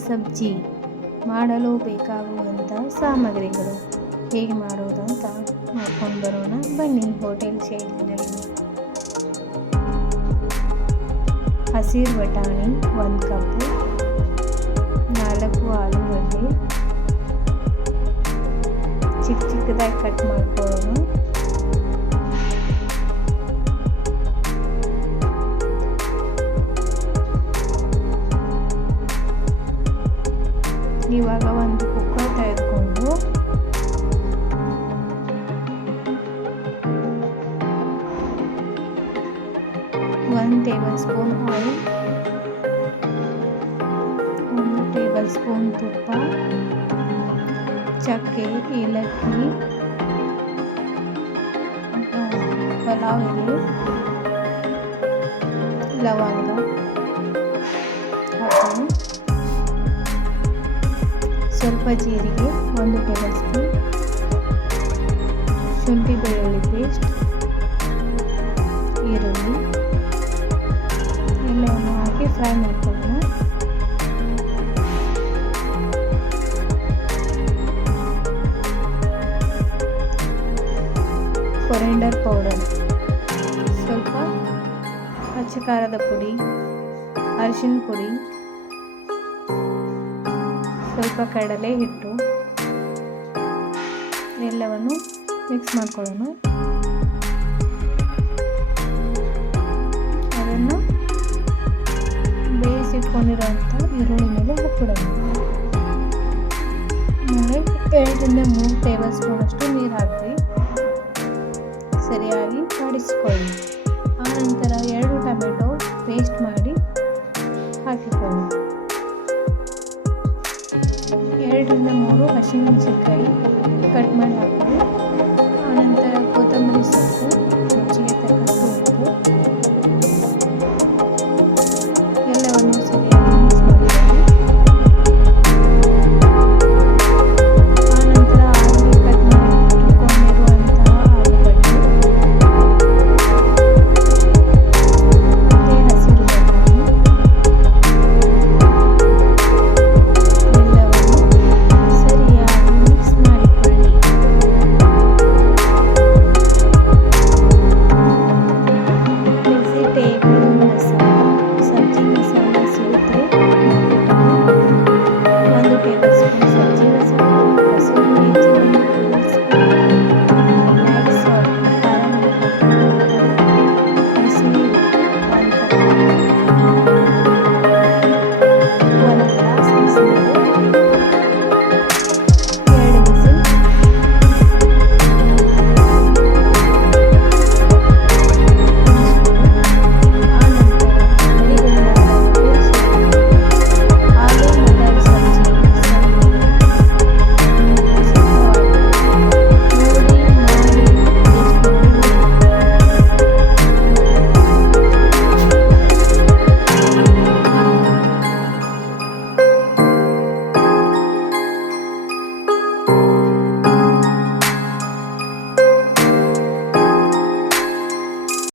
ಸಬ್ಜಿ ಮಾಡಲು ಬೇಕಾಗುವಂಥ ಸಾಮಗ್ರಿಗಳು ಹೇಗೆ ಮಾಡೋದು ಅಂತ ನೋಡ್ಕೊಂಡು ಬರೋಣ ಬನ್ನಿ. ಹೋಟೆಲ್ ಶೈಲಿನಲ್ಲಿ ಹಸಿರು ಬಟಾಣಿ 1 ಕಪ್ಪು, 4 ಆಲೂಗಡ್ಡೆ ಚಿಕ್ಕ ಚಿಕ್ಕದಾಗಿ ಕಟ್ ಮಾಡ್ಕೊಳ್ಳೋಣ. ಇವಾಗ ಒಂದು ಕುಕ್ಕರ್ ತೆಗೆದುಕೊಂಡು ಒಂದು table spoon oil, 1 table spoon ತುಪ್ಪ, ಚಕ್ಕೆ, ಏಲಕ್ಕಿ, ಪಲಾವ್ ಎಲೆ, ಲವಂಗ ಹಾಕೋಣ. ಸ್ವಲ್ಪ ಜೀರಿಗೆ, 1 ಟೇಬಲ್ ಸ್ಪೂನ್, ಶುಂಠಿ ಬೆಳ್ಳುಳ್ಳಿ ಪೇಸ್ಟ್, ಈರುಳ್ಳಿ ಎಲ್ಲವನ್ನು ಹಾಕಿ ಫ್ರೈ ಮಾಡ್ಕೊಳ್ಳೋಣ. ಕೊರಿಯಾಂಡರ್ ಪೌಡರ್, ಸ್ವಲ್ಪ ಅಚ್ಚ ಖಾರದ ಪುಡಿ, ಅರಿಶಿನ ಪುಡಿ, ಸ್ವಲ್ಪ ಕಡಲೆ ಹಿಟ್ಟು ಎಲ್ಲವನ್ನು ಮಿಕ್ಸ್ ಮಾಡ್ಕೊಳ್ಳೋಣ. ಅದನ್ನು ಬೇಯಿಸಿಟ್ಕೊಂಡಿರೋಂಥ ಈರುಳ್ಳಿ ಮೇಲೆ ಹಾಕ್ಬಿಡೋಣ. ಆಮೇಲೆ 2 ರಿಂದ 3 ಟೇಬಲ್ ಸ್ಪೂನ್ ಅಷ್ಟು ನೀರು ಹಾಕಿ ಸರಿಯಾಗಿ ಕಾಡಿಸಿಕೊಳ್ಳಿ. ಆನಂತರ 2 ಟೊಮೆಟೊ ಪೇಸ್ಟ್ ಮಾಡಿ ಹಾಕಿಕೊಳ್ಳಿ. 2 ರಿಂದ 3 ಹಸಿಮೆಣಸಿನಕಾಯಿ ಕಟ್ ಮಾಡಿ ಹಾಕಿ. ಆನಂತರ ಕೊತ್ತಂಬರಿ ಸೊಪ್ಪು